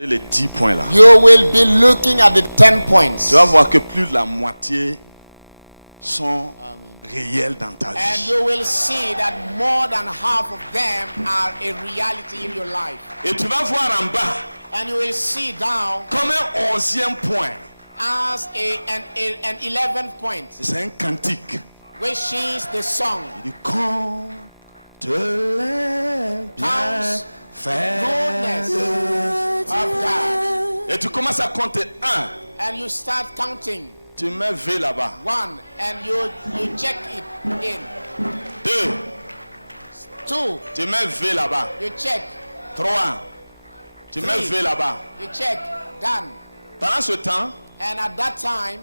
Les 10 points là. You will be looking at the 10 points. Tu vas voir que plus de la moitié sont réels dans ta vie. And you will see that more than half of them are a reality in your life. Et tu vas voir en bas And you will see down comme un 11e point. as an 11th point, C'est un cantique. which is the song. Il dit compte les Counts bienfaits goodness of God. Et tu commences à compter 1. And you start counting Tu mets V là-bas. 1 and you check it in. 2. 2, Tu mets V là-bas. you check. 3. Tu mets 3, V là-bas. you check. Done. Pendant ce temps, And at that time,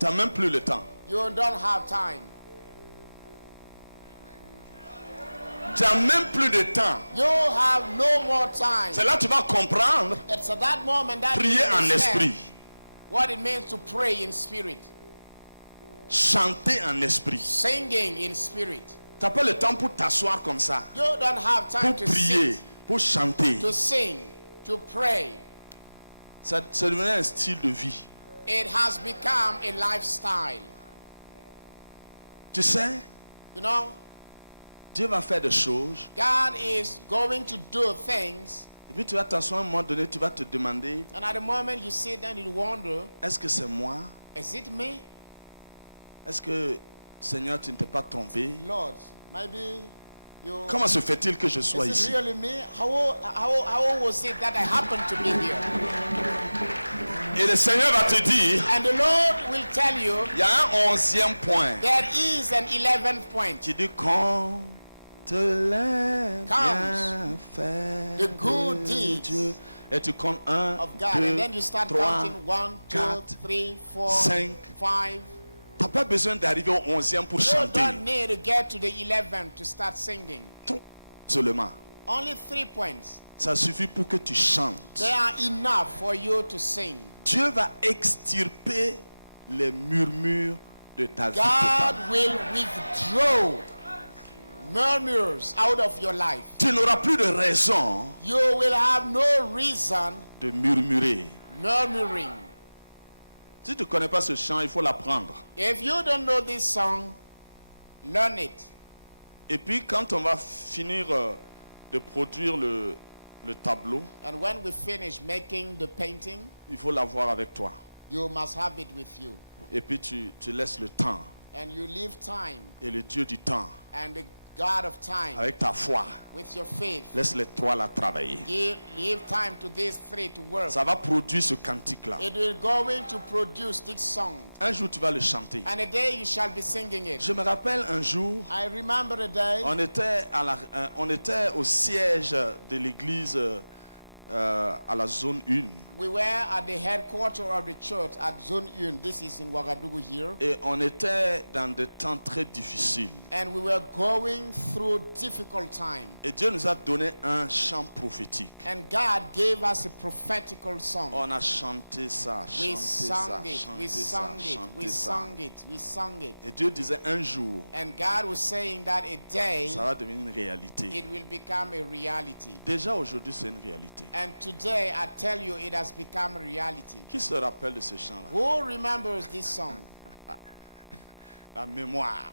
tu n'as même plus le temps. you don't have time. Tu n'as même plus de temps. You have no more time. C'est là que tu vas comprendre, It's at that moment that you prier en understand esprit, what it means to pray in spirit, chanter en esprit. singing in spirit. Tu n'as pas le temps pour t'asseoir comme ça, You don't have time pour to prier, sit, pour chanter. to sing, to pray. C'est devenu un style de vie. It has become a lifestyle. Tu sais, You know, Dieu va faire des choses. God is going to do things, Et puis tu vas t'asseoir à un moment donné, tu vas te demander, and at the moment you sit down, you wonder, est-ce que c'est moi? is it me? Est-ce que, Seigneur, tu ne t'es pas trompé? Lord, maybe you... Comment se fait-il que je sois Is it ici? really me? How was it that I happened to be here? Et le Seigneur va te dire, And the Lord will tell you, il y a un 11e point there is an 11th point. qui dit compte les Counts bienfaits the good de deeds Dieu. Et tu comptes 1, of God. And then 2, you start 3, counting 1, 2, 4, 3, 4, 5. 5. Tu n'as pas besoin d'arriver au 11e pour You chanter. don't need to get to the 11th to start singing. 3 seulement. Only 3 points. Ça suffit pour que tu chantes. They are enough for you to sing. Dieu va extirper les murmures de ta vie God totale. will withdraw murmurs out of your life. Tu n'auras plus de raison You will have no reason de murmurer. murmuring. Si tu ne connais pas ce chant, il faut l'apprendre. If you don't know this song, learn it. Et puis quand on va finir de produire le tableau, And when we finish making the painting, il faut l'avoir avec toi. you must have it with you. Et puis tu laisses le temps And you leave time, et le Dieu du temps and the God of time, avec ta foi. with your faith, Laisse les trois là travailler. leave time to these 3 to work. Ça va produire ce cantique-là. It will going to produce this song. Un jour, tu vas le chanter. And a day you shall be singing it. Je me rappelle un jour, I remember a day on était au siège de l'église à la zone 1. we were at the headquarters of the church at Zone 1. This is in Ouagadougou here. Et on était dans des temps très difficiles. And we were going through difficult time. Et Dieu nous a donné un chant prophétique. And God gave us a prophetical song. On a chanté ça, We chanté ça, sang it, we chanté ça, sang it, we chanté ça. sang it, we sang it. Et Dieu disait un jour, And God was saying that a day ça va devenir une réalité. it will become a reality. Déjà aujourd'hui, c'est une réalité. And today I tell you it has become a reality. Qui se rappelle de ce chant-là? Who remembers this song? La mémoire.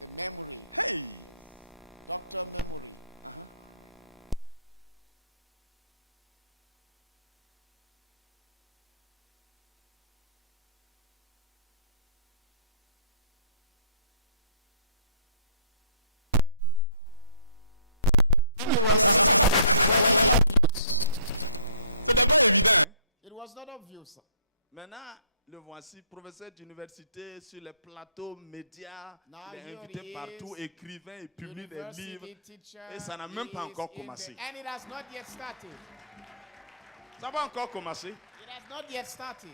The memory. Hey! Dr. Memory. C'était pas évident. Hein? It was not obvious. Maintenant, le voici, professeur d'université sur les plateaux médias, Now il est here invité he partout, is, écrivain, il publie des University livres. teacher, Et ça n'a he même pas is encore in commencé. and it has not yet started. Ça va encore commencer. It has not yet started.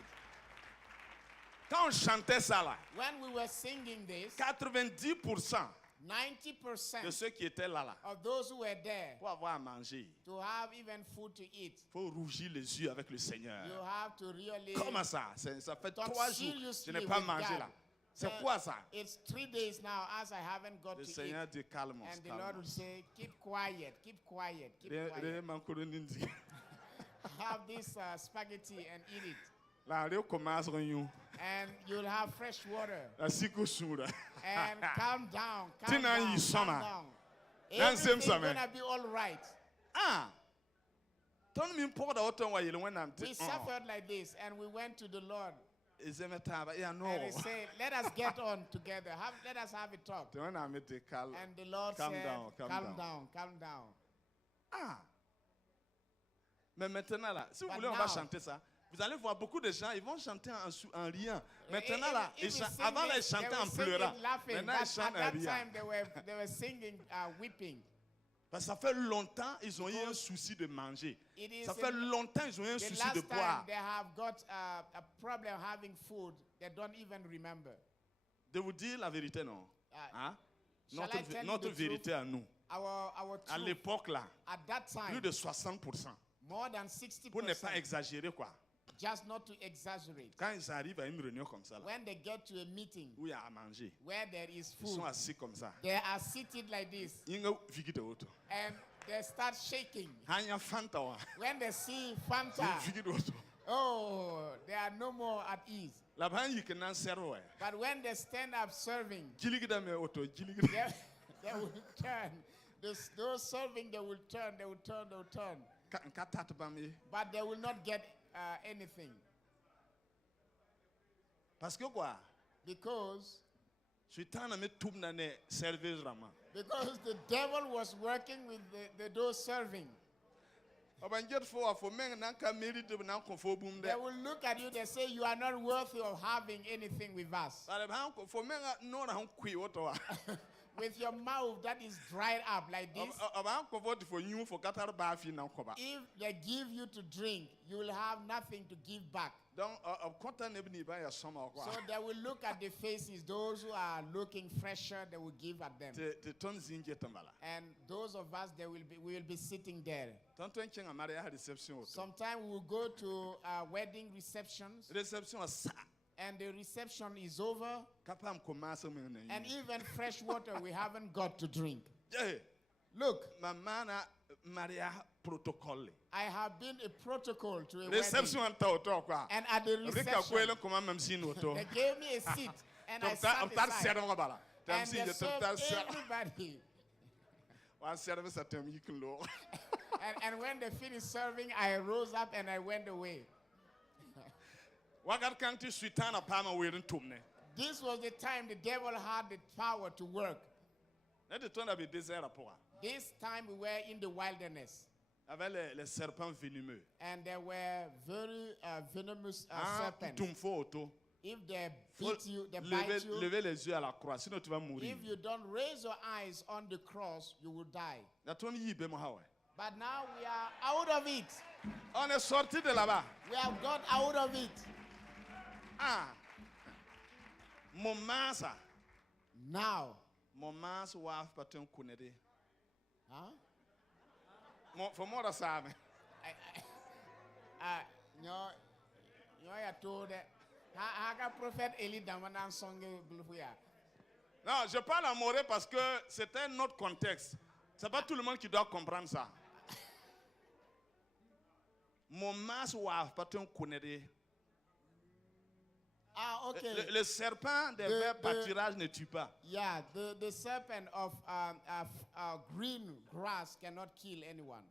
Quand on chantait ça là, When we were singing this, 90% 90% de ceux qui étaient là, of those who were there pour avoir à manger, to have even food to eat, il faut rougir les yeux avec le Seigneur. you have to really Comment ça? Ça fait talk 3 jours, seriously je n'ai pas with mangé God. là. C'est quoi ça? It's 3 days now as I haven't got Le to Seigneur eat. dit calme. And the Lord will say, keep quiet, keep quiet, keep quiet. Rien m'en connaît ni dit. have this spaghetti and eat it. La reo commence réunion. And you'll have fresh water. La siko sura. And calm down, calm Tina down, yi summer. calm down. That's Everything's same gonna be all right. Ah. Ton mi pour da auto wa yele when am We suffered like this, and we went to the Lord. Izemetaba ya no. And he said, let us get on together. Let us have a talk. When am it calm. And the Lord Calm said, down, calm down. calm down. Ah. Mais maintenant là, si vous But voulez on va now- chanter ça. Vous allez voir beaucoup de gens, ils vont chanter en riant. Maintenant If- là, if we sing avant là, ils it, they chantaient were en singing, pleurant. laughing. Maintenant, ils But chantent at en that riant. time, they were singing, weeping. Parce que ça fait longtemps, ils ont eu un souci de manger. It is Ça fait longtemps, ils ont eu un The souci de last boire. time they have got a problem having food, they don't even remember. De vous dire la vérité, non? Hein? shall I tell you Notre the vérité à nous. Our À truth, l'époque là, at that plus time, de 60%. more than Pour ne pas 60%, exagérer quoi. just not to exaggerate. Quand ils arrivent à une réunion comme ça, là, When they get to a meeting où il y a à manger, where there is ils sont food, assis comme ça. they are seated like this, Ils ont vu de auto. and they start shaking. Hanya Fanta wa. When they see Ils Fanta, vu de auto. oh, they are no more at ease. Là-bas, il y a un cerveau. But when they stand up serving, Giligida me auto, giligida. they will turn. Those serving, they will turn. Katat bami. But they will not get anything. Parce que quoi? Because Je suis tant à me tourner dans les services vraiment. the devil was working with those serving. Abanjet for men nan ka mérite nan kon fo boom They de. will look at you, they say, you are not worthy of having anything with us. Ale ban ko for men no na hon kwi woto wa. With your mouth that is dried up like this, Aban ko vote for you for katar ba fi nan ko ba. if they give you to drink, you will have nothing to give back. Donc content ne ni ba ya soma quoi. So they will look at the faces, those who are looking fresher, they will give at them. Te ton zinje tambala. And those of us, we will be sitting there. Tonton chen amare ya reception auto. Sometime we will go to wedding receptions, Reception sa. and the reception is over, Kapam commence men na. and even fresh water we haven't got to drink. Eh. Look, Mamana Maria protocol. I have been a protocol to a Reception wedding, anta auto quoi. and at the Rika reception, kwele comment même sin auto. they gave me a seat, and I On sat tar aside, serve bala. Tam and si they je tar served serve. everybody. One service at them you can low. And when they finished serving, I rose up and I went away. Wagat kanti suitana pama werin tumne. This was the time the devil had the power to work. Let the turn be désert rapport. This time we were in the wilderness, Avec les serpents venimeux. and there were very venomous Ah, serpents. tumfo auto. If they Faut beat you, they lever, bite you. lever les yeux à la croix, sinon tu vas mourir. If you don't raise your eyes on the cross, you will die. La ton yibe mo hawe. But now we are out of it. On est sorti de là-bas. We have got out of it. Ah. Mon massa. Now, Mon massa waf patin kunede. huh? For more da sabe. No, you told that. How prophet Eli Damanan song blufuya? Non, je parle en moré parce que c'est un autre contexte. C'est pas tout le monde qui doit comprendre ça. Mon mas waf patin kunede. Ah, okay. Le serpent des verts pâturages ne tue pas. Yeah, the serpent of green grass cannot kill anyone.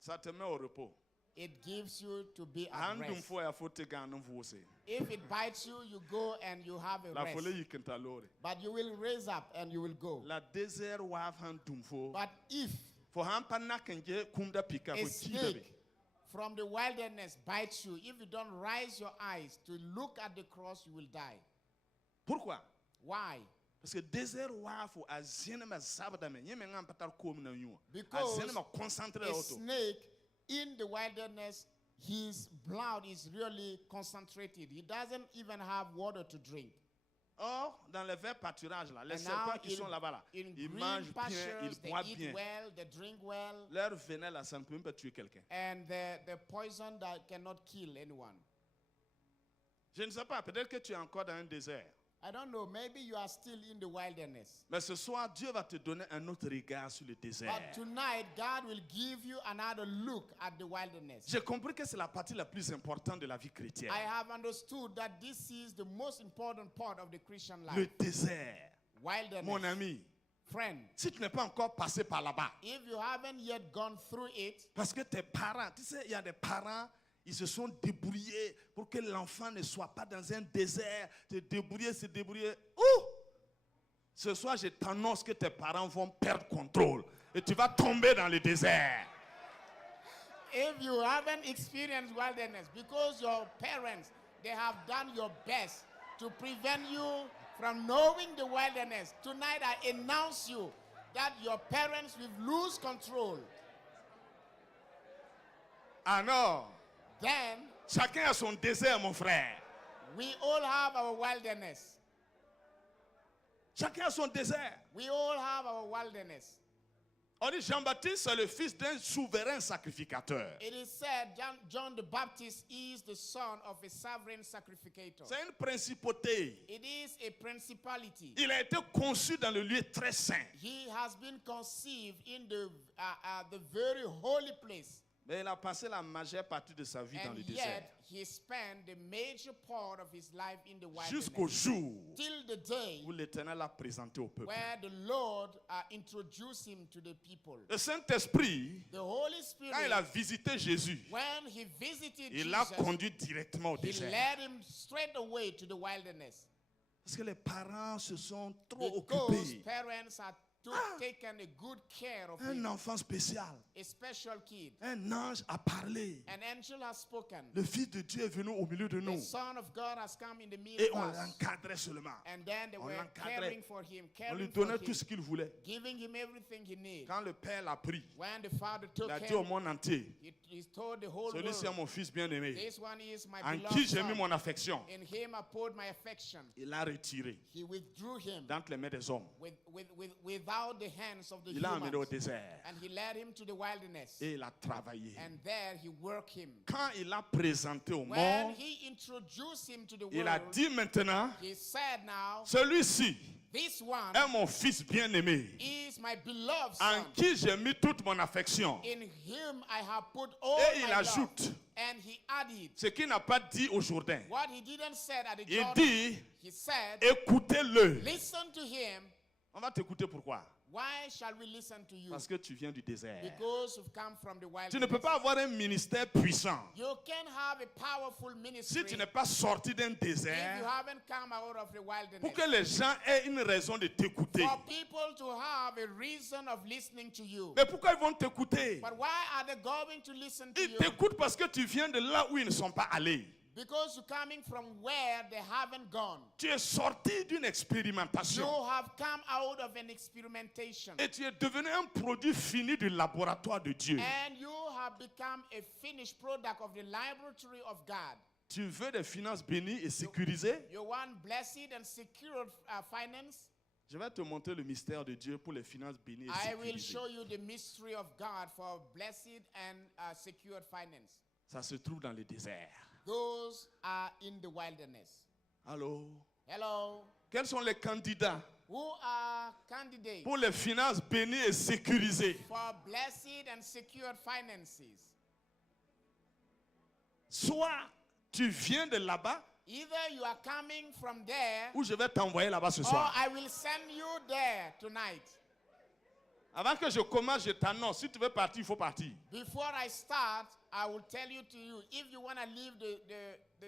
Ça te met au repos. It gives you to be at Handum rest. fo ya fote ganon vose. If it bites you, you go and you have a La folie rest. yikentalore. But you will raise up and you will go. La désert waf handum fo. But if For hampa nakenje kumda pika a ko kidabe. snake from the wilderness bites you, if you don't rise your eyes to look at the cross, you will die. Pourquoi? Why? Parce que désert waf a zene ma sabda me yeme ngam patar kom na yu. A Because zene ma concentré a auto. snake in the wilderness, his blood is really concentrated. He doesn't even have water to drink. Or, dans les verts pâturages là, les And now serpents qui sont là-bas là, in ils green mangent bien, pastures, ils they boivent eat bien. well, they drink well, Leur venin là, ça ne peut même pas tuer quelqu'un. and the poison that cannot kill anyone. Je ne sais pas, peut-être que tu es encore dans un désert. I don't know, maybe you are still in the wilderness. Mais ce soir, Dieu va te donner un autre regard sur le désert. But tonight, God will give you another look at the wilderness. J'ai compris que c'est la partie la plus importante de la vie chrétienne. I have understood that this is the most important part of the Christian life. Le désert. Wilderness. Mon ami, Friend, si tu n'es pas encore passé par là-bas, if you haven't yet gone through it, parce que tes parents, tu sais, il y a des parents, ils se sont débrouillés pour que l'enfant ne soit pas dans un désert, se débrouiller. Ouh! Ce soir, je t'annonce que tes parents vont perdre contrôle et tu vas tomber dans le désert. if you haven't experienced wilderness, because your parents, they have done your best to prevent you from knowing the wilderness, tonight I announce you that your parents will lose control. Alors, Then chacun a son désert, mon frère. we all have our wilderness. Chacun a son désert. We all have our wilderness. On dit Jean-Baptiste, c'est le fils d'un souverain sacrificateur. It is said John the Baptist is the son of a sovereign sacrificator. C'est une principauté. It is a principality. Il a été conçu dans le lieu très saint. He has been conceived in the very holy place. Mais il a passé la majeure partie de sa vie dans And le désert. yet, he spent the major part of his life in the Jusqu'au wilderness. jour Till the day où l'Éternel l'a présenté au peuple. where the Lord introduced him to the people. Le Saint-Esprit, The Holy quand il a Spirit, visité Jésus, when he visited il l'a Jesus, conduit directement au he désert. led him straight away to the wilderness. Parce que les parents se sont trop Because occupés. parents had taken a good care of Un him. enfant spécial, A special kid. un ange a parlé. An angel has spoken. Le Fils de Dieu est venu au milieu de The nous. Son of God has come in the midst Et of on us. l'encadrait seulement. And then they On were l'encadrait. caring for him, On lui caring donnait for tout him, ce qu'il voulait. giving him everything he needed. Quand le Père l'a pris, When the Father il took a dit au him, monde entier, he told the whole celui-ci est world, mon Fils bien-aimé, this one is my en beloved qui j'ai mis son. mon affection. In him I poured my affection. Il l'a retiré He withdrew him d'entre les mains des hommes. without the hands of the Il l'a emmené au humans. désert. And he led him to the wilderness. Et il a travaillé. And there he worked him. Quand il l'a présenté au When monde, he introduced him to the il a world, dit maintenant, he said now, celui-ci this one est mon Fils bien-aimé, is my beloved en son. qui j'ai mis toute mon affection. In him I have put all Et il my love. ajoute And he added ce qu'il n'a pas dit au Jourdain. what he didn't say at the Il Jordan. dit, He said, écoutez-le. listen to him. On va t'écouter pourquoi? Why shall we listen to you? Parce que tu viens du désert. Because you've come from the Tu ne peux wilderness. pas avoir un ministère puissant You can have a powerful ministry si tu n'es pas sorti d'un if you désert haven't come out of the pour wilderness. que les gens aient une raison de t'écouter. For people to have a reason of listening to you. Mais pourquoi ils vont t'écouter? But why are they going to listen to Ils you? t'écoutent parce que tu viens de là où ils ne sont pas allés. Because you're coming from where they haven't gone. Tu es sorti d'une You expérimentation have come out of an experimentation. et tu es devenu un produit fini du laboratoire de Dieu. And you have become a finished product of the laboratory of God. Tu veux des finances bénies et sécurisées? You want blessed and secured finance? Je vais te montrer le mystère de Dieu pour les finances bénies et I will sécurisées. show you the mystery of God for blessed and secured finance. Ça se trouve dans le désert. Those are in the wilderness. Allô? Hello? Quels sont les candidats Who are candidates pour les finances bénies et sécurisées? for blessed and secured finances? Soit tu viens de là-bas, Either you are coming from there ou je vais t'envoyer là-bas ce or soir. I will send you there tonight. Avant que je commence, je t'annonce. Si tu veux partir, il faut partir. Before I start, I will tell you to you, if you want to leave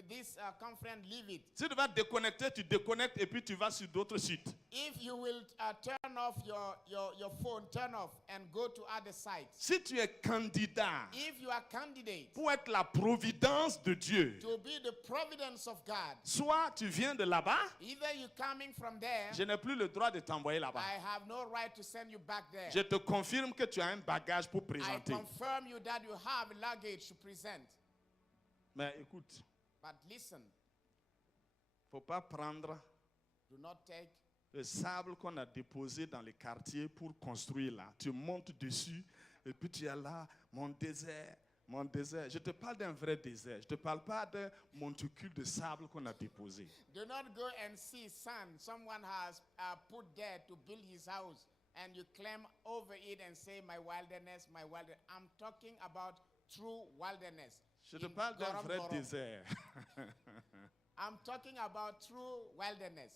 this conference, leave it. Si tu vas déconnecter, tu déconnectes et puis tu vas sur d'autres sites. If you will turn off your phone, turn off and go to other sites. Si tu es candidat If you are candidate pour être la providence de Dieu, to be the providence of God, soit tu viens de là-bas, either you're coming from there, je n'ai plus le droit de t'envoyer là-bas. I have no right to send you back there. Je te confirme que tu as un bagage pour I présenter. confirm you that you have luggage to present. Mais écoute, But listen, faut pas prendre do not take le sable qu'on a déposé dans les quartiers pour construire là. Tu montes dessus et puis tu es là, mon désert, Mon désert, je te parle d'un vrai désert. Je ne te parle pas d'un monticule de sable qu'on a déposé. Do not go and see sand someone has put there to build his house, and you climb over it and say, my wilderness, my wilderness. I'm talking about true wilderness. Je te In parle d'un Gorom vrai Gorom. désert. I'm talking about true wilderness.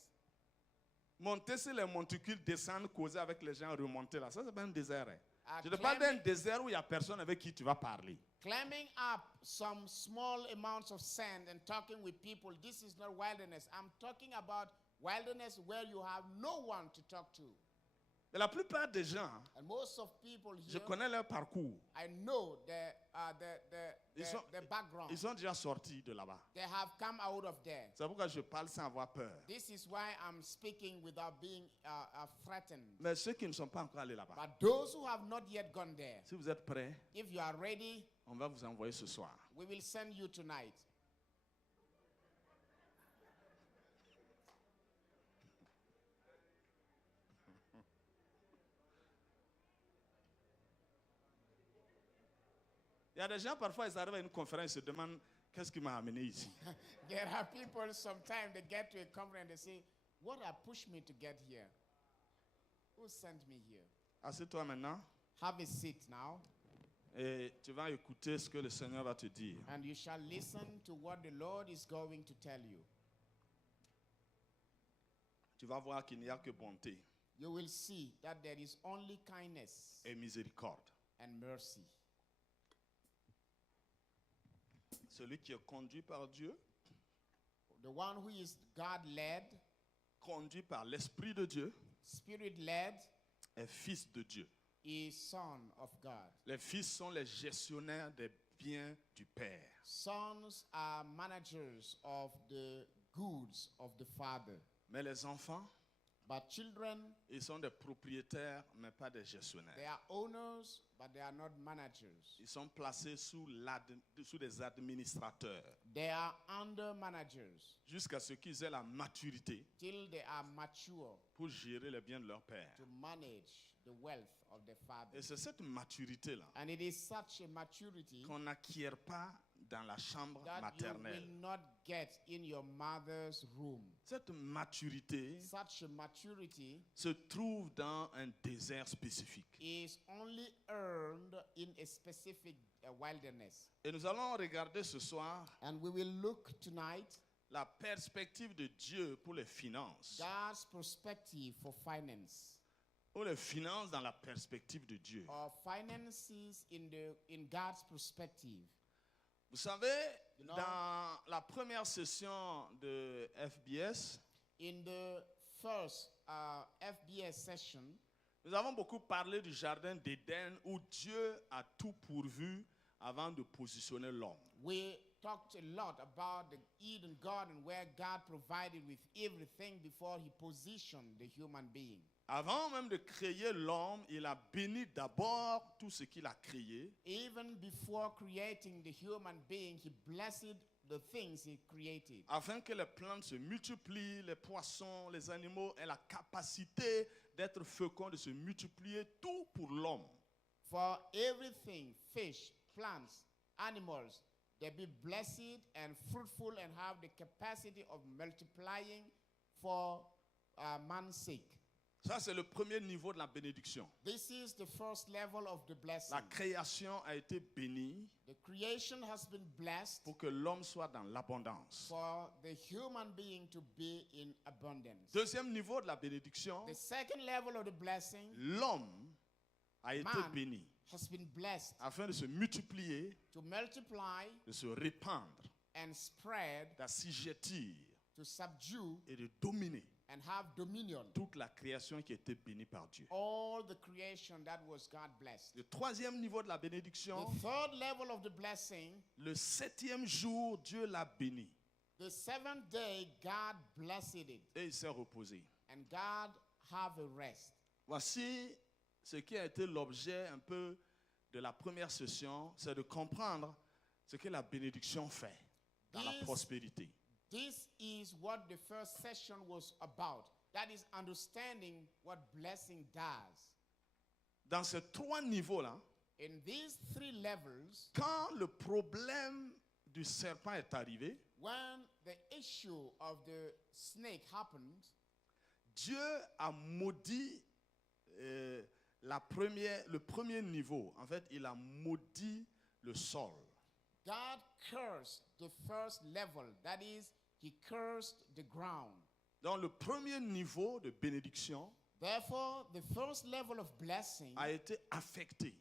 Monter sur les monticules, descendre, causer avec les gens, remonter là. Ça, c'est pas un désert. Hein. Ah, Je te parle d'un climbing- désert où il n'y a personne avec qui tu vas parler. Climbing up some small amounts of sand and talking with people, this is not wilderness. I'm talking about wilderness where you have no one to talk to. Mais la plupart des gens, And most of people je here, connais leur parcours. I know Ils the background. Ils sont déjà sortis de là-bas. They have come out of there. C'est pourquoi je parle sans avoir peur. This is why I'm speaking without being threatened. Mais ceux qui ne sont pas encore allés là-bas, But those who have not yet gone there, si vous êtes prêts, if you are ready, on va vous envoyer ce soir. we will send you tonight. Il y a des gens, parfois, ils arrivent à une conférence et se demandent qu'est-ce qui m'a amené ici. There are people sometimes they get to a conference and they say, what has pushed me to get here? Who sent me here? Assieds-toi maintenant Have a seat now, et tu vas écouter ce que le Seigneur va te dire. and you shall listen to what the Lord is going to tell you. Tu vas voir qu'il n'y a que bonté You will see that there is only kindness et miséricorde. and mercy. Celui qui est conduit par Dieu, The one who is God-led, conduit par l'Esprit de Dieu, Spirit-led, est fils de Dieu. is son of God. Les fils sont les gestionnaires des biens du Père. Sons are managers of the goods of the Father. Mais les enfants, But children, ils sont des propriétaires, mais pas des gestionnaires. they are owners, but they are not managers. Ils sont placés sous des administrateurs They are under managers jusqu'à ce qu'ils aient la maturité till they are mature pour gérer les biens de leur Père. to manage the wealth of the Father. Et c'est cette maturité-là And it is such a maturity qu'on n'acquiert pas dans la chambre that you maternelle. will not get in your mother's room. Cette maturité Such a maturity se trouve dans un désert spécifique. is only earned in a specific wilderness. Et nous allons regarder ce soir And we will look tonight la perspective de Dieu pour les finances. God's perspective for finance, Pour les finances dans la perspective de Dieu. or finances in God's perspective. Vous savez, You know, dans la première session de FBS, in the first FBS session, nous avons beaucoup parlé du jardin d'Éden où Dieu a tout pourvu avant de positionner l'homme. we talked a lot about the Eden garden where God provided with everything before he positioned the human being. Avant même de créer l'homme, il a béni d'abord tout ce qu'il a créé. Even before creating the human being, he blessed the things he created. Afin que les plantes se multiplient, les poissons, les animaux aient la capacité d'être féconds, de se multiplier, tout pour l'homme. For everything, fish, plants, animals, they be blessed and fruitful and have the capacity of multiplying for man's sake. Ça, c'est le premier niveau de la bénédiction. This is the first level of the blessing. La création a été bénie The creation has been blessed pour que l'homme soit dans l'abondance. for the human being to be in abundance. Deuxième niveau de la bénédiction, The second level of the blessing, l'homme a été Man. béni has been blessed afin de se multiplier, to multiply de se répandre, and spread, d'assujettir to subdue et de dominer and have dominion. toute la création qui a été bénie par Dieu. All the creation that was God blessed. Le troisième niveau de la The bénédiction, third level of the blessing, le septième jour, Dieu l'a béni the seventh day, God blessed it, et il s'est reposé. and God have a rest. Voici ce qui a été l'objet un peu de la première session, c'est de comprendre ce que la bénédiction fait dans la This- prospérité. This is what the first session was about. That is understanding what blessing does. Dans ces trois niveaux-là, In these 3 levels, quand le problème du serpent est arrivé, when the issue of the snake happened, Dieu a maudit le premier niveau. En fait, il a maudit le sol. God cursed the first level. That is, he cursed the ground. Donc, le premier niveau de bénédiction Therefore, the first level of blessing a été affecté.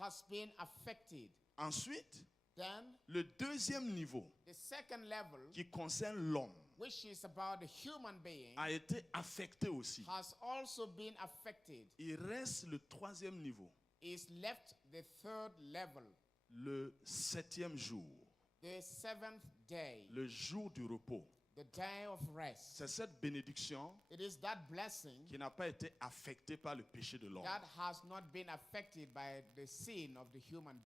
has been affected. Ensuite, Then, le deuxième niveau the second level, qui concerne l'homme which is about the human being, a été affecté aussi. has also been affected. Il reste le troisième niveau, Is left the third level, le septième jour, the 7th day, le jour du repos. the day of rest. C'est cette bénédiction It is that blessing qui n'a pas été affectée par le péché de l'homme. that has not been affected by the sin of the human being.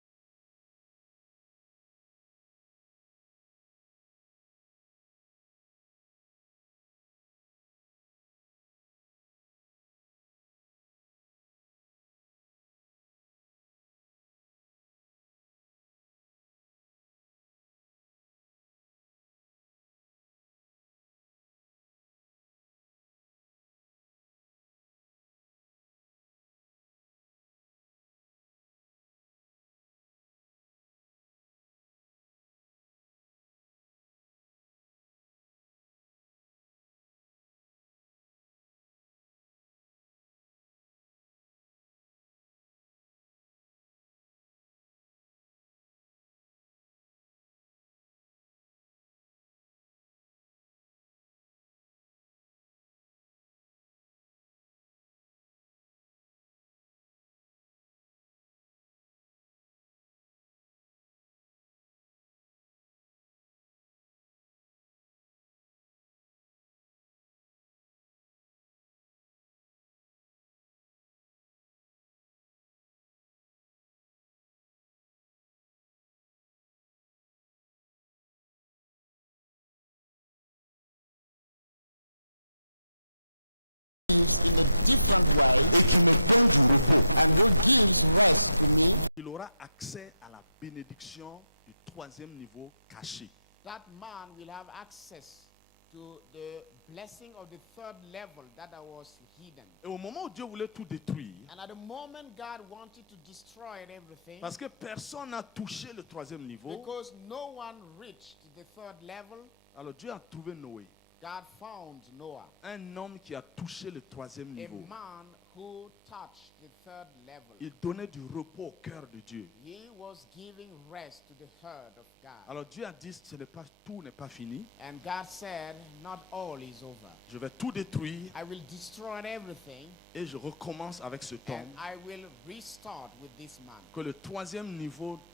Lives in a different way Et qui me donne du repos. and who gives rest to me, Il aura accès à la bénédiction du troisième niveau caché. that man will have access to the blessing of the third level that was hidden. Et au moment où Dieu voulait tout détruire, And at the moment God wanted to destroy everything, parce que personne n'a touché le troisième niveau, because no one reached the third level, alors Dieu a trouvé Noé, God found Noah, un homme qui a touché le troisième a niveau. man who touched the third level. Il donnait du repos au cœur de Dieu. He was giving rest to the heart of God. Alors Dieu a dit, tout n'est pas fini. And God said, not all is over. Je vais tout détruire I will destroy everything et je recommence avec cet and homme. I will restart with this man. Que le troisième niveau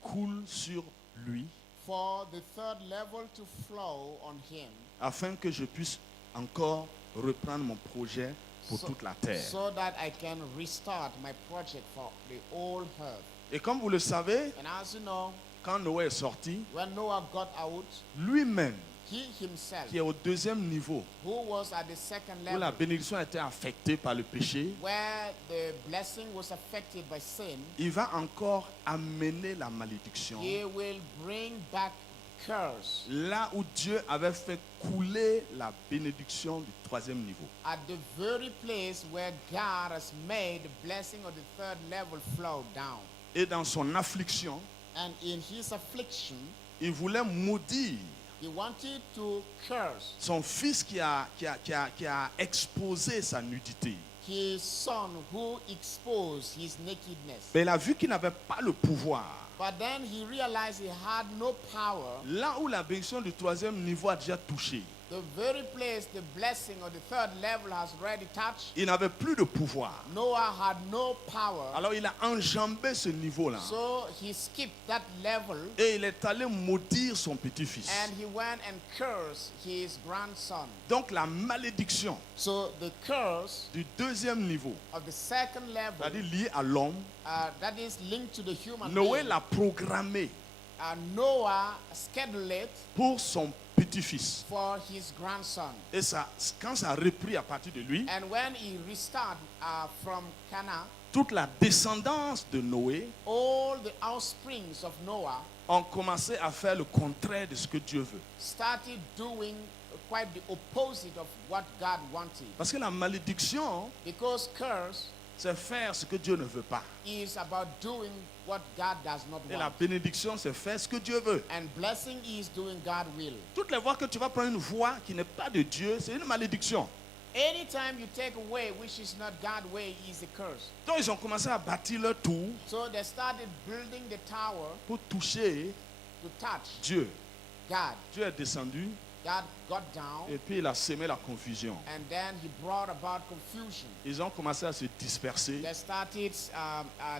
coule sur lui, For the third level to flow on him, afin que je puisse encore reprendre mon projet pour toute la terre. so that I can restart my project for the whole earth. Et comme vous le savez, And as you know, quand Noé est sorti, when Noah got out, lui-même, he himself, qui est au deuxième niveau, who was at the second où la level, bénédiction a été affectée par le péché, where the blessing was affected by sin, il va encore amener la malédiction. he will bring back curse Là où Dieu avait fait couler la bénédiction du troisième niveau. at the very place where God has made the blessing of the third level flow down. Et dans son affliction, And in his affliction, il voulait maudire he wanted to curse son fils qui a exposé sa nudité. his son who exposed his nakedness. Mais il a vu qu'il n'avait pas le pouvoir. But then he realized he had no power. Là où la bénédiction du troisième niveau a déjà touché, The very place the blessing of the third level has already touched, il n'avait plus de pouvoir. Noah had no power. Alors il a enjambé ce niveau-là. So he skipped that level Et il est allé maudire son petit-fils. and he went and cursed his grandson. Donc la malédiction So the curse du deuxième niveau, of the second level, c'est-à-dire liée à l'homme, that is linked to the human Noé being, l'a programmé Noah scheduled it pour son petit-fils. for his grandson. Et ça, quand ça a repris à partir de lui, And when he restarted from Cana, toute la descendance de Noé all the offsprings of Noah ont commencé à faire le contraire de ce que Dieu veut. started doing quite the opposite of what God wanted. Parce que la malédiction, Because curse c'est faire ce que Dieu ne veut pas. is about doing what God does not Et la want. bénédiction, c'est faire ce que Dieu veut. And blessing is doing God's will. Toutes les fois que tu vas prendre une voie qui n'est pas de Dieu, c'est une malédiction. Anytime you take a way which is not God's way is a curse. Donc ils ont commencé à bâtir leur tour So they started building the tower pour toucher to touch Dieu. God. Dieu est descendu God got down et puis il a semé la confusion. and then he brought about confusion. Ils ont commencé à se disperser They started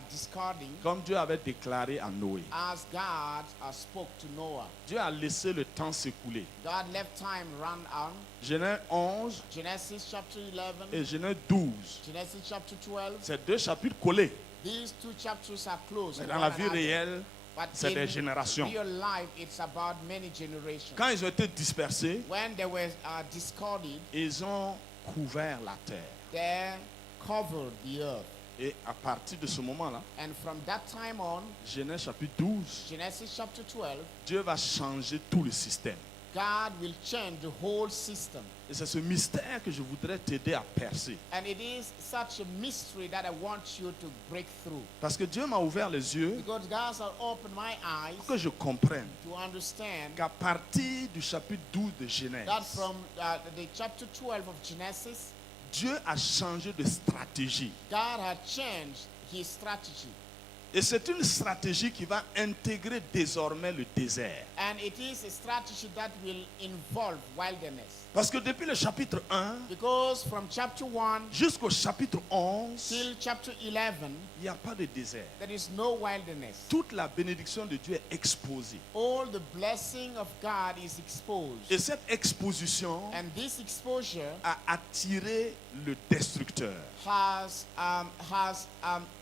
discarding comme Dieu avait déclaré à Noé. as God spoke to Noah. Dieu a laissé le temps s'écouler. God left time run on. Genèse 11 Genesis chapter 11, et Genèse 12. Genesis chapter 12. C'est deux chapitres collés. These two chapters are close. Mais to dans one la vie another. réelle, But c'est des in générations. real life, it's about many generations. Quand ils ont été dispersés, When they were discarded, ils ont couvert la terre. they covered the earth. Et à partir de ce moment-là, And from that time on, Genèse chapitre 12, Genesis chapter 12, Dieu va changer tout le système. God will change the whole system. Et c'est ce mystère que je voudrais t'aider à percer. And it is such a mystery that I want you to break through. Parce que Dieu m'a ouvert les yeux Because God has opened my eyes pour que je comprenne to understand qu'à partir du chapitre 12 de Genèse, that from the chapter 12 of Genesis, Dieu a changé de stratégie. God had changed his strategy. Et c'est une stratégie qui va intégrer désormais le désert. And it is a strategy that will involve wilderness. Parce que depuis le chapitre 1 Because from chapter 1 jusqu'au chapitre 11, till chapter 11, il n'y a pas de désert. there is no wilderness. Toute la bénédiction de Dieu est exposée. All the blessing of God is exposed. Et cette exposition And this exposure a attiré le destructeur. has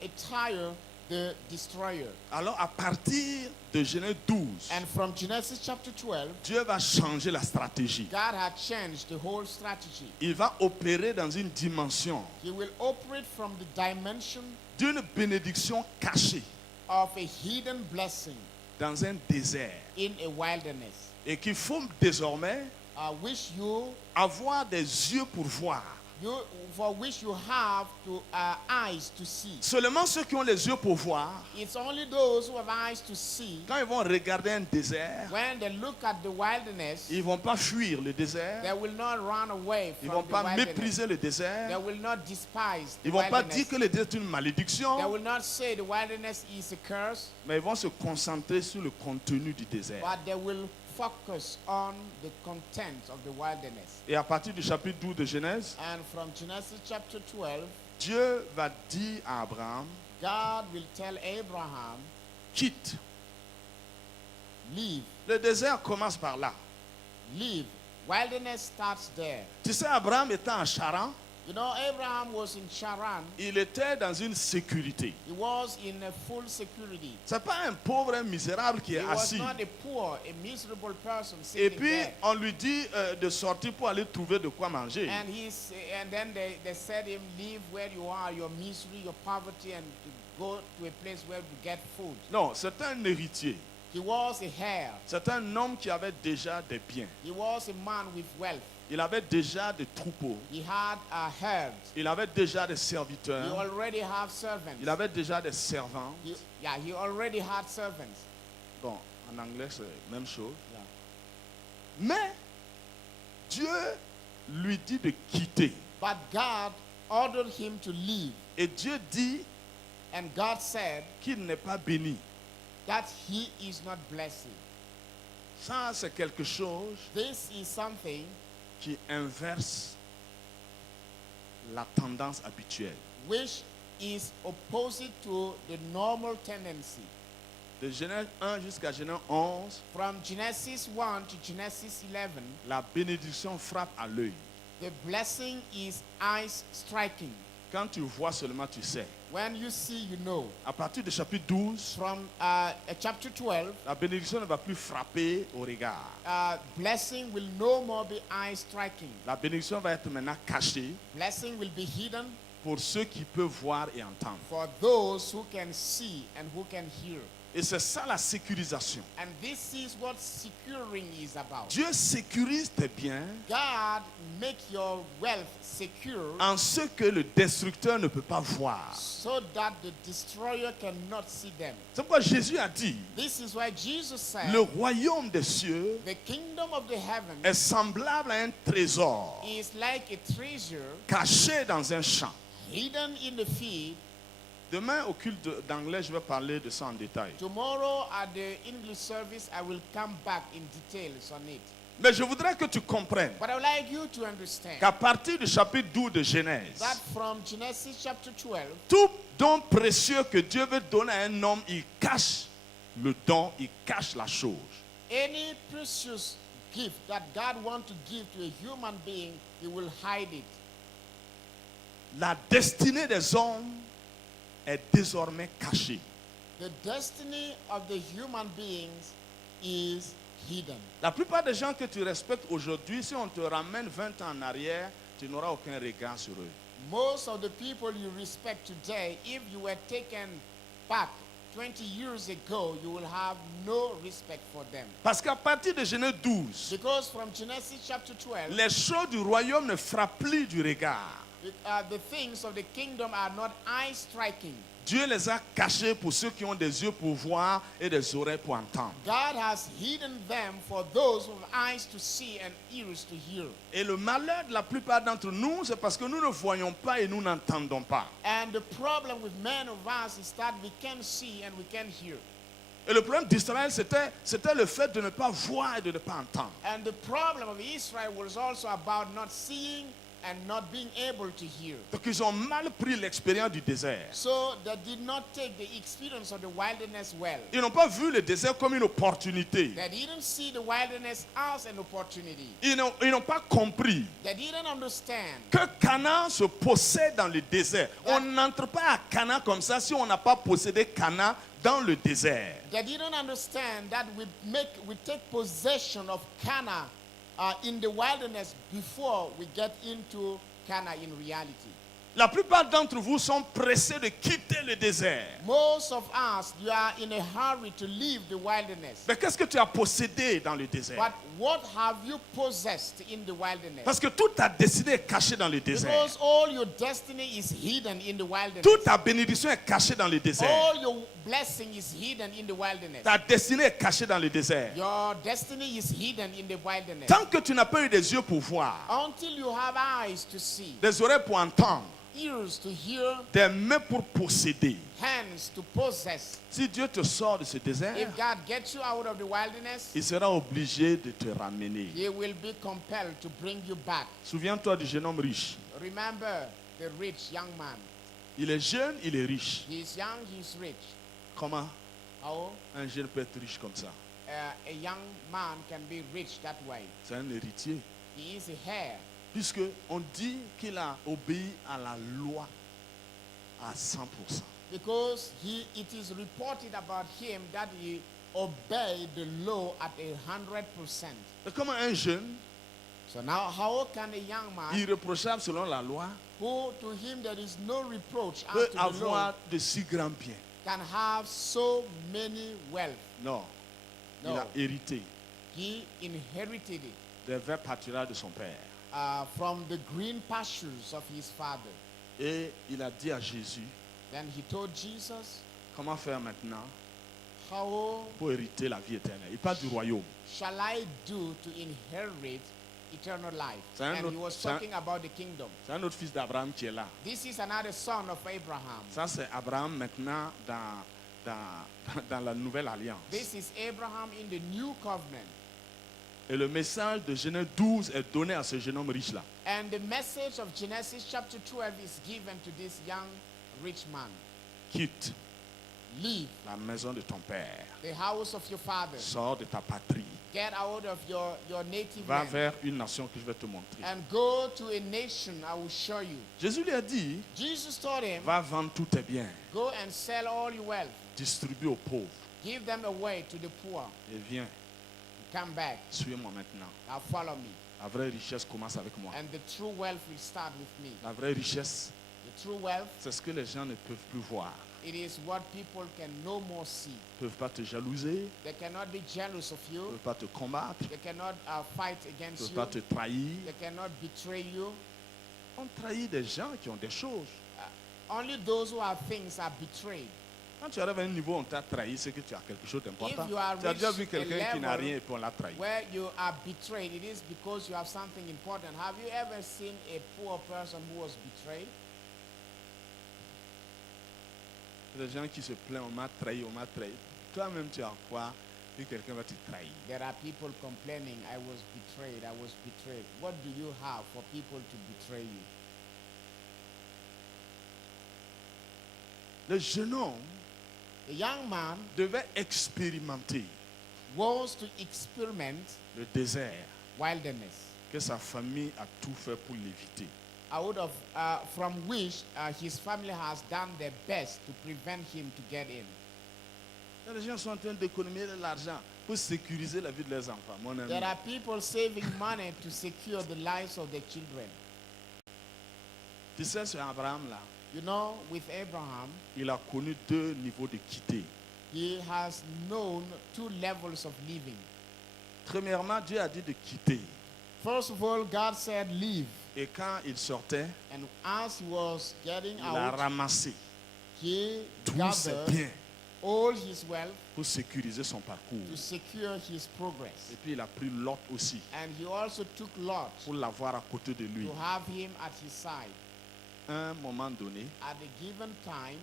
attired the destroyer. Alors à partir de Genèse 12, And from Genesis chapter 12, Dieu va changer la stratégie. God had changed the whole strategy. Il va opérer dans une dimension He will operate from the dimension d'une bénédiction cachée of a hidden blessing dans un désert. in a wilderness, Et qu'il faut désormais which you avoir des yeux pour voir. for which you have to eyes to see. Seulement ceux qui ont les yeux pour voir, It's only those who have eyes to see. quand ils vont regarder un désert, When they look at the wilderness, ils ne vont pas fuir le désert, they will not run away ils ne from vont the pas wilderness. mépriser le They désert, will not despise the ils ne vont pas wilderness. dire que le désert est une They malédiction, will not say the wilderness is a curse, mais ils vont se concentrer sur le contenu du désert. but they will focus on the contents of the wilderness. Et à partir du chapitre 12 de Genèse, And from Genesis chapter 12, Dieu va dire à Abraham, God will tell Abraham, quitte. leave, Le désert commence par là. leave. Wilderness starts there. Tu sais, Abraham était en Charan, You know, Abraham was in Charan. il était dans une sécurité. He was in a full security. Ce n'est pas un pauvre, un misérable qui He est was assis. not a poor, a miserable person Et sitting puis, there. on lui dit de sortir pour aller trouver de quoi manger. And then they said him, leave where you are, your misery, your poverty, and to go to a place where you get food. Non, c'est un héritier. He was a heir. C'est un homme qui avait déjà des biens. He was a man with wealth. Il avait déjà des troupeaux. He had a herd. Il avait déjà des He serviteurs. already had servants. Il avait déjà des servantes. He already had servants. Bon, en anglais, c'est la même chose. Yeah. Mais Dieu lui dit de quitter. But God ordered him to leave. Et Dieu dit And God said qu'il n'est pas béni. that he is not blessed. Ça, c'est quelque chose This is something qui inverse la tendance habituelle. which is opposite to the normal tendency. De Genèse 1 jusqu'à Genèse 11, From Genesis 1 to Genesis 11, la bénédiction frappe à l'œil. the blessing is eyes striking. Quand tu vois seulement, tu sais. When you see, you know. À partir du chapitre 12, From chapter 12, la bénédiction ne va plus frapper au regard. blessing will no more be eye striking. La bénédiction va être maintenant cachée Blessing will be hidden pour ceux qui peuvent voir et entendre. for those who can see and who can hear. Et c'est ça la sécurisation. And this is what securing is about. Dieu sécurise tes biens God make your wealth secure en ce que le destructeur ne peut pas voir. so that the destroyer cannot see them. C'est pourquoi Jésus a dit, This is why Jesus said, le royaume des cieux the kingdom of the heavens est semblable à un trésor is like a treasure caché dans un champ. hidden in the field. Demain, au culte d'anglais, je vais parler de ça en détail. Tomorrow at the English service, I will come back in details on it. Mais je voudrais que tu comprennes But I would like you to understand qu'à partir du chapitre 12 de Genèse, that from Genesis chapter 12, tout don précieux que Dieu veut donner à un homme, il cache le don, il cache la chose. any precious gift that God wants to give to a human being, He will hide it. La destinée des hommes est désormais cachée. The destiny of the human beings is hidden. La plupart des gens que tu respectes aujourd'hui, si on te ramène 20 ans en arrière, tu n'auras aucun regard sur eux. Most of the people you respect today, if you were taken back 20 years ago, you will have no respect for them. Parce qu'à partir de Genèse 12, Because from Genesis chapter 12, les choses du royaume ne frappent plus du regard. the things of the kingdom are not eye-striking. Dieu les a cachés pour ceux qui ont des yeux pour voir et des oreilles pour entendre. God has hidden them for those who have eyes to see and ears to hear. Et le malheur de la plupart d'entre nous, c'est parce que nous ne voyons pas et nous n'entendons pas. And the problem with many of us is that we can see and we can hear. Et le problème d'Israël, c'était le fait de ne pas voir et de ne pas entendre. And the problem of Israel was also about not seeing and not being able to hear. Donc ils ont mal pris l'expérience du désert. So they did not take the experience of the wilderness well. Ils n'ont pas vu le désert comme une opportunité. They didn't see the wilderness as an opportunity. Ils n'ont pas compris They didn't understand que Canaan se possède dans le désert. On n'entre pas à Canaan comme ça si on n'a pas possédé Canaan dans le désert. They didn't understand that we take possession of Canaan in the wilderness before we get into Canaan in reality. La plupart d'entre vous sont pressés de quitter le désert. Most of us, you are in a hurry to leave the wilderness. Mais qu'est-ce que tu as possédé dans le désert? But what have you possessed in the wilderness? Parce que toute ta destinée est cachée dans le désert. Because all your destiny is hidden in the wilderness. Toute ta bénédiction est cachée dans le désert. All your blessing is hidden in the wilderness. Ta destinée est cachée dans le désert. Your destiny is hidden in the wilderness. Tant que tu n'as pas eu des yeux pour voir, Until you have eyes to see, des oreilles pour entendre, ears to hear, des mains pour posséder. hands to possess. Si Dieu te sort de ce désert, If God gets you out of the wilderness, il sera obligé de te ramener. He will be compelled to bring you back. Souviens-toi du jeune homme riche. Remember the rich young man. Il est jeune, il est riche. He is young, he is rich. Comment How? un jeune peut être riche comme ça? A young man can be rich that way. C'est un héritier. He is a heir. Puisque on dit qu'il a obéi à la loi à 100%. Because it is reported about him that he obeyed the law at 100%. Et comment un jeune, So now, how can a young man, irréprochable selon la loi, who to him there is no reproach as peut to the law, avoir de si grands biens? can have so many wealth? Non. No. Il a hérité He inherited it des verts pâturages de son père. from the green pastures of his father. Et il a dit à Jésus, Then he told Jesus, comment faire maintenant how pour hériter la vie éternelle? Il parle du royaume. shall I do to inherit eternal life? C'est un And he autre- was c'est un- talking about the kingdom. C'est un autre fils d'Abraham qui est là. This is another son of Abraham. Ça, c'est Abraham maintenant dans la nouvelle alliance. This is Abraham in the new covenant. Et le message de Genèse 12 est donné à ce jeune homme riche-là. And the message of Genesis chapter 12 is given to this young rich man. Quitte Leave la maison de ton père. the house of your father. Sors de ta patrie. Get out of your native Va land. vers une nation que je vais te montrer. And go to a nation I will show you. Jésus lui a dit, Jesus told him, va vendre tous tes biens, go and sell all your wealth. distribue aux pauvres Give them away to the poor. et viens, Come back. suis-moi maintenant. Now follow me. La vraie richesse commence avec moi. And the true wealth will start with me. La vraie richesse The true wealth, c'est ce que les gens ne peuvent plus voir. it is what people can no more see. Ils ne peuvent pas te jalouser, They cannot be jealous of ils ne you. peuvent pas te combattre, They cannot fight ils ne against peuvent you. pas te trahir. They cannot betray you. On trahit des gens qui ont des choses. Only those who have things are betrayed. Quand tu arrives à un niveau où on t'a trahi, c'est que tu as quelque chose d'important. If you are Tu as déjà vu reached a quelqu'un qui n'a level rien et puis on l'a trahi. Where you are betrayed, it is because you have something important. Have you ever seen a poor person who was betrayed? Les gens qui se plaignent, on m'a trahi, on m'a trahi. Toi-même, tu as quoi? Puis quelqu'un va te trahir. There are people complaining, I was betrayed, I was betrayed. What do you have for people to betray you? Le jeune homme The young man devait expérimenter wants to experiment le désert wilderness, que sa famille a tout fait pour l'éviter. from which his family has done their best to prevent him to get in. Les gens sont en train d'économiser de l'argent pour sécuriser la vie de leurs enfants. Mon ami, There are people saving money to secure the lives of their children. tu sais, ce Abraham-là, You know, with Abraham, il a connu 2 niveaux de quitter. he has known 2 levels of living. Premièrement, Dieu a dit de quitter. First of all, God said, leave. Et quand il sortait, And as he was getting il a out, ramassé he tous ses gathered biens all his wealth pour sécuriser son parcours. to secure his progress. Et puis il a pris Lot aussi And he also took Lot pour l'avoir à côté de lui. to have him at his side. À un moment donné, At a given time,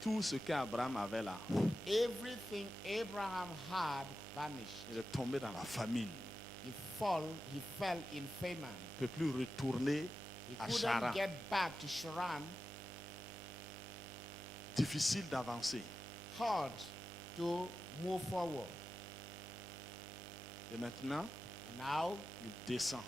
tout ce qu'Abraham avait là, everything Abraham had vanished. il est tombé dans la famine. He fell in famine. Il ne peut plus retourner He à couldn't Charan. get back to Sharan. Difficile d'avancer. Hard to move forward. Et maintenant, And now il descend.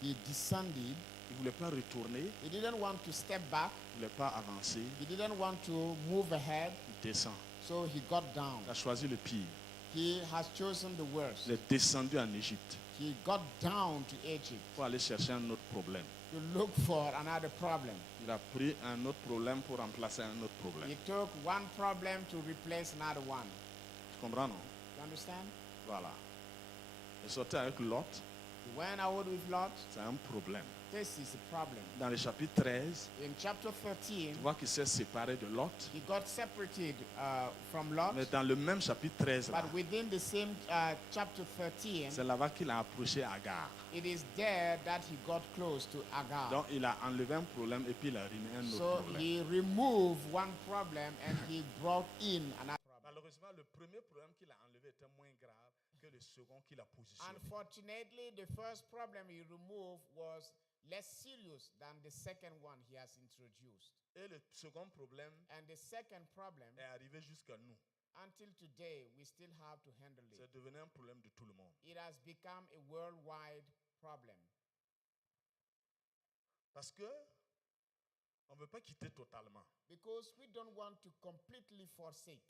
he descended. Il ne voulait pas retourner, He didn't want to step back. il ne voulait pas avancer. He didn't want to move ahead. Il descend. So he got down. Il a choisi le pire. He has chosen the worst. Il est descendu en Égypte He got down to Egypt pour aller chercher un autre problème. to look for another problem. Il a pris un autre problème pour remplacer un autre problème. He took one problem to replace another one. Tu comprends, non? You understand? Voilà. Il est sorti avec Lot, He went out with Lot. c'est un problème. This is a problem. Dans le chapitre 13, In chapter tu 13, vois qu'il s'est séparé de Lot. he got separated from Lot. Mais dans le même chapitre 13, là, But within the same chapter 13, c'est là-bas qu'il a approché Agar. it is there that he got close to Agar. Donc il a enlevé un problème et puis il a remis un autre So problème. he removed one problem and he brought in another problem. Malheureusement, le premier problème qu'il a enlevé était moins grave que le second qu'il a positionné. Unfortunately, the first problem he removed was less serious than the second one he has introduced. Et le second problème And the second problem, est arrivé jusqu'à nous. until today, we still have to handle C'est it. devenu un problème de tout le monde. It has become a worldwide problem. Parce que on ne veut pas quitter totalement. Because we don't want to completely forsake.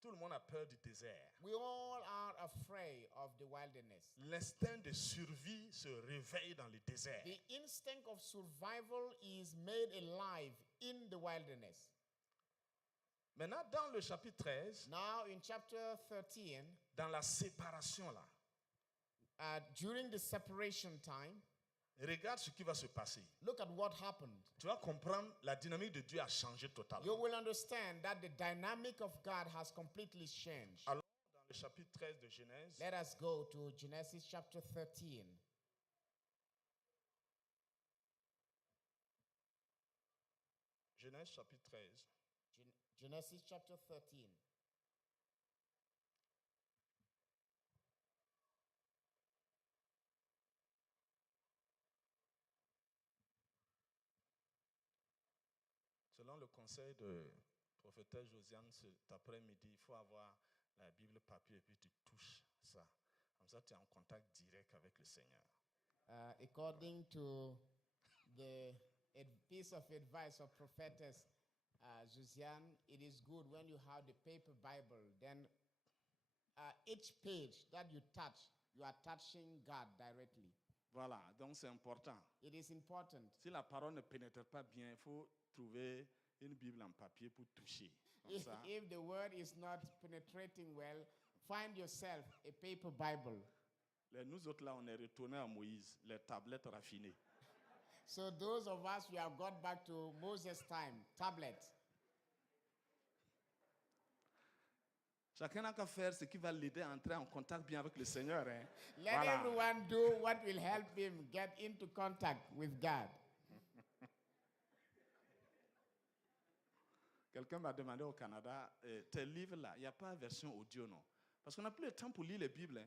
Tout le monde a peur du désert. We all are afraid of the wilderness. L'instinct de survie se réveille dans le désert. The instinct of survival is made alive in the wilderness. Maintenant, dans le chapitre 13, Now in chapter 13, dans la séparation là, during the separation time, regarde ce qui va se passer. look at what happened. Tu vas comprendre, la dynamique de Dieu a changé totalement. You will understand that the dynamic of God has completely changed. Alors, dans le chapitre 13 de Genèse, Let us go to Genesis chapter 13. Genèse chapitre 13, Genesis chapter 13. selon le conseil de prophétesse Josiane cet après-midi, il faut avoir la Bible papier et puis tu touches ça. Comme ça, tu es en contact direct avec le Seigneur. According to the piece of advice of prophetess Josiane, it is good when you have the paper Bible. Then each page that you touch, you are touching God directly. Voilà, donc c'est important. It is important. Si la parole ne pénètre pas bien, il faut trouver une Bible en papier pour toucher. Comme ça. If the word is not penetrating well, find yourself a paper Bible. Nous autres là, on est retournés à Moïse, les tablettes raffinées. So those of us, we have got back to Moses' time, tablet. Chacun n'a qu'à faire ce qui va l'aider à entrer en contact bien avec le Seigneur. Hein. Let Voilà. everyone do what will help him get into contact with God. Quelqu'un m'a demandé au Canada, tes livres là, il n'y a pas de version audio, non? Parce qu'on n'a plus le temps pour lire les Bibles.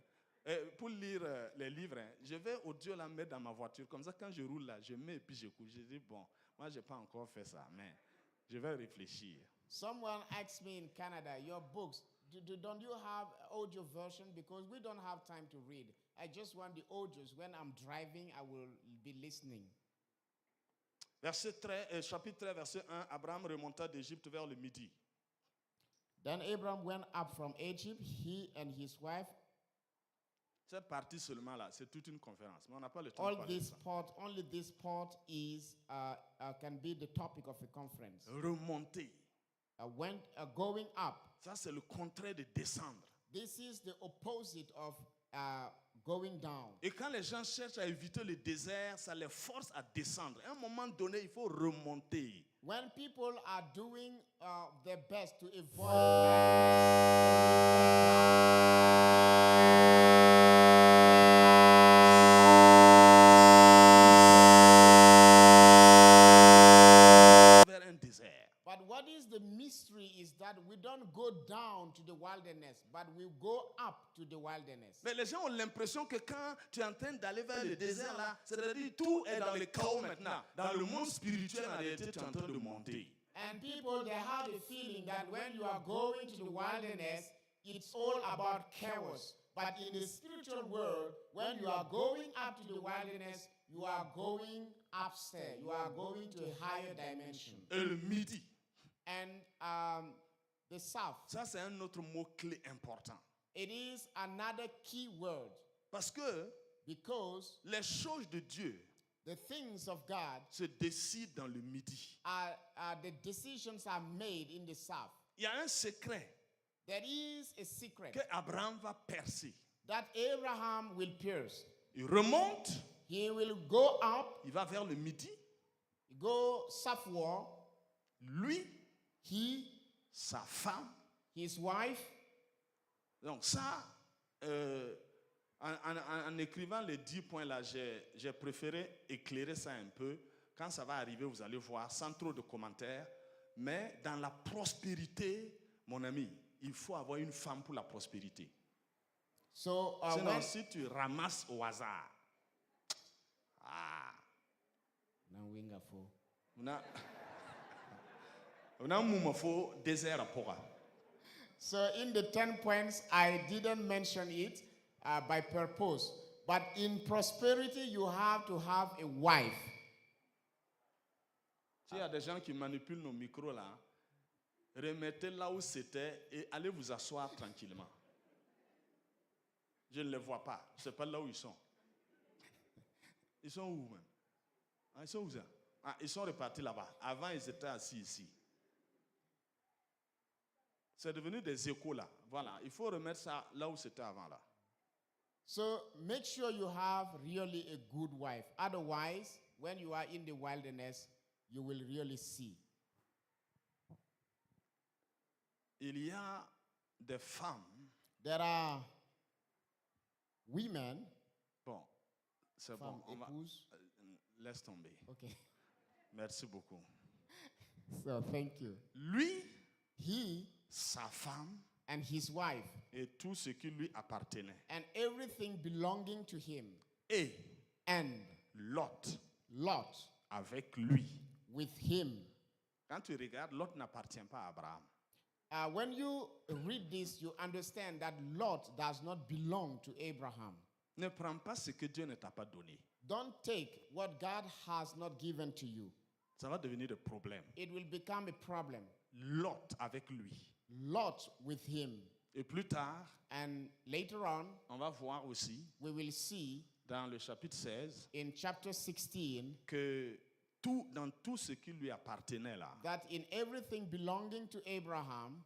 Hein. Pour lire les livres, hein. Je vais audio la mettre dans ma voiture. Comme ça, quand je roule là, je mets et puis j'écoute. Je dis, bon, moi, je n'ai pas encore fait ça, mais je vais réfléchir. Someone asked me in Canada, your books, don't you have audio version? Because we don't have time to read. I just want the audios. When I'm driving, I will be listening. Chapitre 13, verset 1, Abraham remonta d'Égypte vers le midi. Then Abraham went up from Egypt, he and his wife. Cette partie seulement là, c'est toute une conférence, mais on n'a pas le temps de parler de ça. Only this part is can be the topic of a conference. Remonter. Going up. Ça, c'est le contraire de descendre. This is the opposite of going down. Et quand les gens cherchent à éviter le désert, ça les force à descendre. À un moment donné, il faut remonter. When people are doing their best to avoid vers un désert. But what is the mystery is that we don't go down to the wilderness, but we go up to the wilderness. Mais les gens ont l'impression que quand tu es en train d'aller vers le désert là, c'est-à-dire tout est dans le chaos maintenant. Dans le monde spirituel, en réalité, tu es en train de monter. And people, they have the feeling that when you are going to the wilderness, it's all about chaos. But in the spiritual world, when you are going up to the wilderness, you are going upstairs. You are going to a higher dimension. Et le midi. And the south. Ça, c'est un autre mot-clé important. It is another key word. Because les choses de Dieu, the things of God, se décident dans le midi. The decisions are made in the south. Il y a un secret. There is a secret que Abraham va percer. That Abraham will pierce. Il remonte. He will go up. Il va vers le midi. Go southward. Lui, he, sa femme, his wife. Donc ça, en écrivant les 10 points là, j'ai préféré éclairer ça un peu. Quand ça va arriver, vous allez voir, sans trop de commentaires. Mais dans la prospérité, mon ami, il faut avoir une femme pour la prospérité. So, sinon, si tu ramasses au hasard, so in the 10 points, I didn't mention it by purpose. But in prosperity, you have to have a wife. S'il y a des gens qui manipulent nos micros là, remettez là où c'était et allez vous asseoir tranquillement. Je ne les vois pas. Je ne sais pas là où ils sont. Ils sont où même? Ils sont où ça? Ils sont repartis là-bas. Avant, ils étaient assis ici. C'est devenu des échos là. Voilà. Il faut remettre ça là où c'était avant là. So make sure you have really a good wife. Otherwise, when you are in the wilderness, you will really see. Il y a des femmes. There are women. Bon, c'est bon. Laisse tomber. Okay. Merci beaucoup. So thank you. Lui, he, sa femme, and his wife, et tout ce qui lui appartenait, and everything belonging to him, et and Lot, avec lui, with him. Quand tu regardes, Lot n'appartient pas à Abraham. When you read this, you understand that Lot does not belong to Abraham. Ne prends pas ce que Dieu ne t'a pas donné. Don't take what God has not given to you. Ça va devenir un problème. It will become a problem. Lot avec lui. Lot with him. Et plus tard, and later on, on va voir aussi we will see dans le chapitre 16 in chapter 16 que dans tout ce qui lui appartenait là, that in everything belonging to Abraham,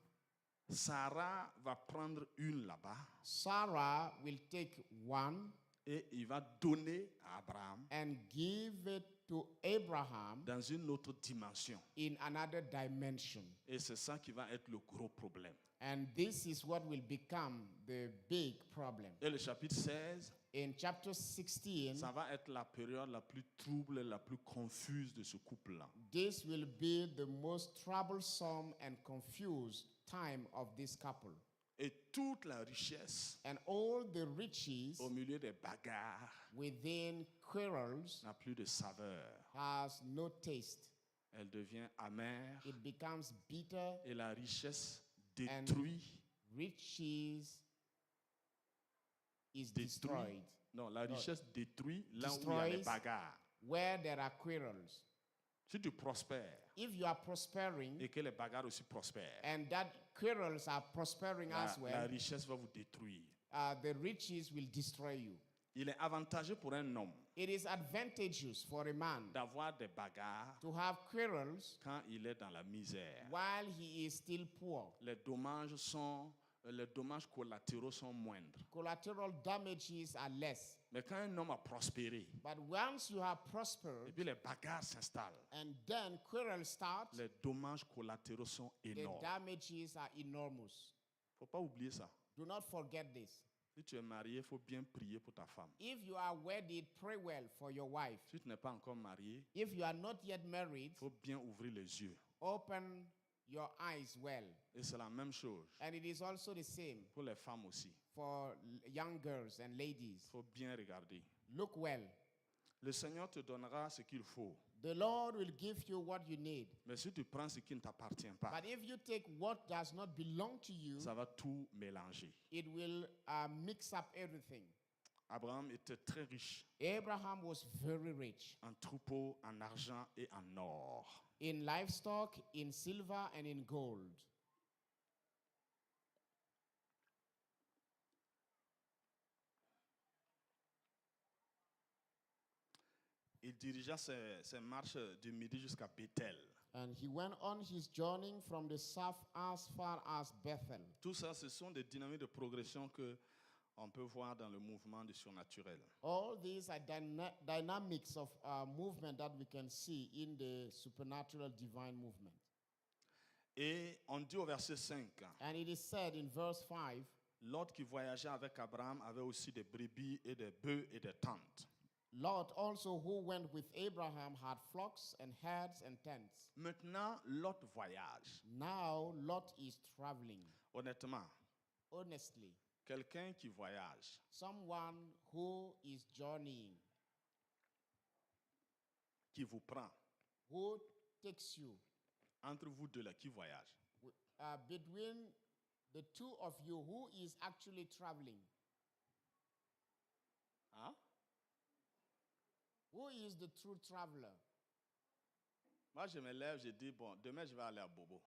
Sarah va prendre une là-bas Sarah will take one et il va donner à Abraham and give it to Abraham dans une autre dimension. in another dimension. Et c'est ça qui va être le gros problème. And this is what will become the big problem. Et le chapitre 16, In chapter 16, ça va être la période la plus trouble, la plus confuse de ce couple-là. this will be the most troublesome and confused time of this couple. Et toute la richesse And all the riches au milieu des bagarres within quarrels n'a plus de saveur. has no taste. Elle devient amère It becomes bitter. et la richesse détruit. Riches is destroyed. Non, la richesse détruit là où il y a les Destroys bagarres. where there are quarrels. Si tu prospères If you are prospering et que les bagarres aussi prospèrent, and that quarrels are prospering as la well, richesse va vous détruire. the riches will destroy you. Il est avantageux pour un homme It is advantageous for a man d'avoir des bagarres to have quarrels quand il est dans la misère. while he is still poor. Les dommages collatéraux sont moindres. Collateral damages are less. Mais quand un homme a prospéré But once you have et prospered puis les bagarres s'installent, and then quarrels start, les dommages collatéraux sont the énormes. damages are enormous. Faut pas oublier ça. Do not forget this. Si tu es marié, il faut bien prier pour ta femme. If you are wedded, pray well for your wife. Si tu n'es pas encore marié, If you are not yet married, il faut bien ouvrir les yeux. open your eyes well. Et c'est la même chose And it is also the same pour les femmes aussi. for young girls and ladies. Il faut bien regarder. Look well. Le Seigneur te donnera ce qu'il faut. The Lord will give you what you need. Mais si tu prends ce qui ne t'appartient pas, But if you take what does not belong to you, ça va tout mélanger. it will mix up everything. Abraham était très riche Abraham was very rich en troupeaux, en argent et en or. in livestock, in silver, and in gold. Il dirigea ses marches du midi jusqu'à Bethel. And he went on his journey from the south as far as Bethel. Tout ça, ce sont des dynamiques de progression que on peut voir dans le mouvement du surnaturel. All these are dynamics of movement that we can see in the supernatural divine movement. Et on dit au verset 5, And it is said in verse 5, Lot qui voyageait avec Abraham avait aussi des brebis et des bœufs et des tentes. Lot also, who went with Abraham, had flocks and herds and tents. Maintenant, Lot voyage. Now Lot is traveling. Honnêtement, Honestly, quelqu'un qui voyage, someone who is journeying, qui vous prend, who takes you entre vous deux là, qui voyage, between the two of you, who is actually traveling? hein? Who is the true traveler? Moi, je me lève, je dis, bon, demain, je vais aller à Bobo.